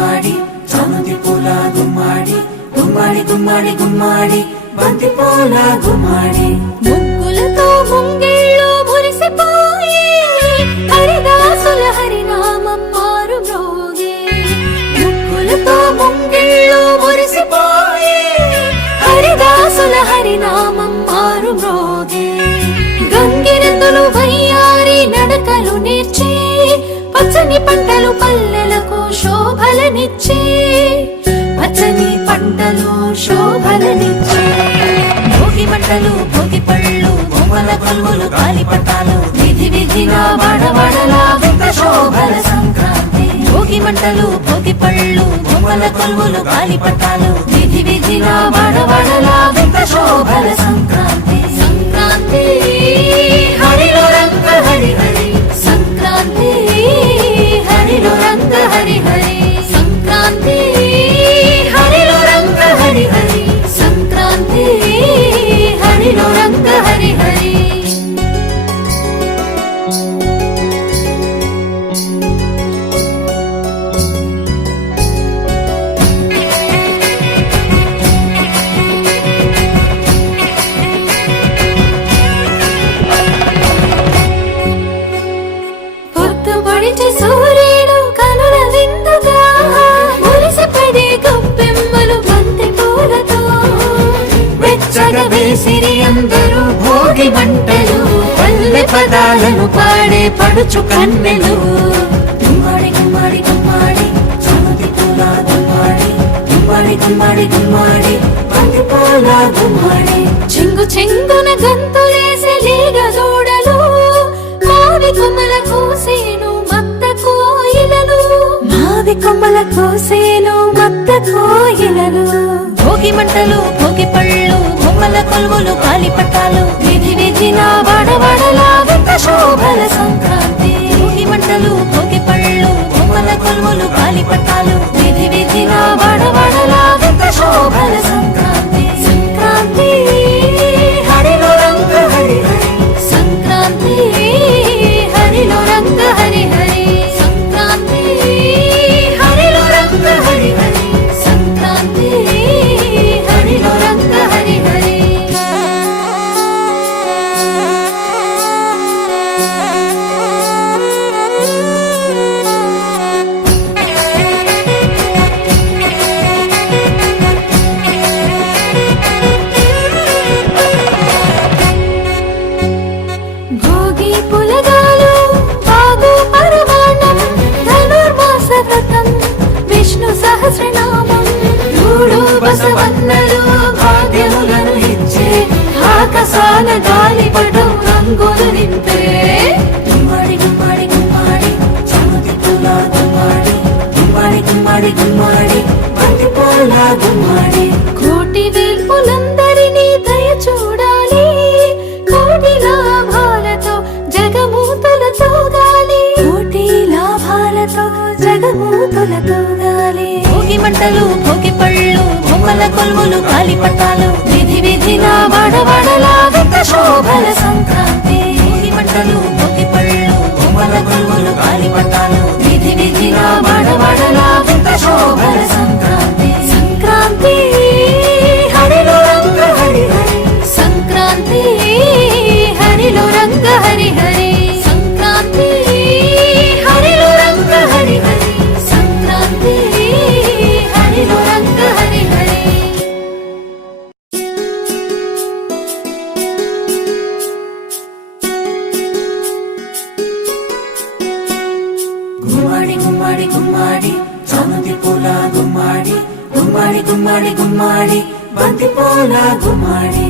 గుమ్మాడి చామంతి పూల గుమ్మాడి గుమ్మాడి గుమ్మాడి గుమ్మాడి బంతి పూల గుమ్మాడి ముగ్గులతో ముంగిళ్ళు మురిసిపోయి హరిదాసుల హరినామం మారు మ్రోగే. ముగ్గులతో ముంగిళ్ళు మురిసిపోయి హరిదాసుల హరినామం మారు మ్రోగే. గంగిరెద్దులు వయ్యారి నడకలు నేర్చి పచ్చని పంటలు పల్లెలకు శోభలనిచ్చే. పచ్చని పంటలు శోభలనిచ్చే. భోగి మంటలు భోగి పళ్ళు బొమ్మల కొలువులు గాలిపటాలు విధి విధిన వాడవాడలా వింత శోభల సంక్రాంతి. భోగి మంటలు భోగి పళ్ళు బొమ్మల కొలువులు గాలిపటాలు విధి విధిన వాడవాడలా వింత శోభల సంక్రాంతి. సంక్రాంతి హరిలో రంగ హరి హరి సంక్రాంతి హరిలో రంగ హరి హరి సంక్రాంతి హరిలో రంగ హరి హరి సంక్రాంతి హరిలో రంగ హరి హరి. సూర్యుడు కనుల విందుగా మురిసిపడే గొప్పెమ్మలు బంతి పూలతో వెచ్చగా వేసిరి అందరూ భోగి మంటలు పల్లె పదాలను పాడే పడుచు కన్నెలు. గుమ్మాడి గుమ్మాడి గుమ్మాడి చామంతి పూల గుమ్మాడి గుమ్మాడి గుమ్మాడి గుమ్మాడి బంతి పూల గుమ్మాడి చెంగు చెంగున గంతులేసే లేగ దూడలు మావి కొమ్మల కోసేను మత్త కోయిలలు. మావి కొమ్మల కోసేను మత్త కోయిలలు. భోగి మంటలు భోగి పళ్ళు బొమ్మల కొలువులు గాలిపటాలు విధి విధిన వాడవాడలా వింత శోభల సంక్రాంతి. భోగి మంటలు భోగి పళ్ళు బొమ్మల కొలువులు గాలిపటాలు విధి విధిన వాడవాడలా వింత శోభల సంక్రాంతి. సంక్రాంతి హరిలో రంగ హరి హరి సంక్రాంతి హరిలో రంగ హరి హరి సంక్రాంతి హరిలో రంగ హరి హరి సంక్రాంతి హరిలో రంగ హరి హరి. భోగి పులగాలు బాగు పరమాణం ధనుర్మాస వ్రతం విష్ణు సహస్రనామం మూడు బసవన్నలు భాగ్యములను ఇచ్చే ఆకాశాల గాలిపటం రంగులు నింపే. గుమ్మాడి గుమ్మాడి గుమ్మాడి చామంతి పూల గుమ్మాడి గుమ్మాడి గుమ్మాడి గుమ్మాడి బంతి పూల గుమ్మాడి కోటి వేల్పులందరినీ దయ చూడాలి కోటి లాభాలతో జగమూతులతో గాలి. కోటి లాభాలతో జగమూతులతో గాలి. భోగి మంటలు భోగి పళ్ళు బొమ్మల కొలువులు గాలిపటాలు విధి విధిన వాడవాడలా వింత శోభల సంక్రాంతి. భోగి మంటలు భోగి పళ్ళు బొమ్మల కొలువులు గాలిపటాలు విధి విధిన వాడవాడలా వింత శోభల సంక్రాంతి. సంక్రాంతి హరిలో రంగ హరి హరి సంక్రాంతి హరిలో రంగ హరి హరి సంక్రాంతి హరిలో రంగ హరి హరి సంక్రాంతి హరిలో రంగ హరి హరి. గుమ్మాడి గుమ్మాడి గుమ్మాడి చామంతి పూల గుమ్మాడి గుమ్మాడి గుమ్మాడి గుమ్మాడి బంతి పూల గుమ్మాడి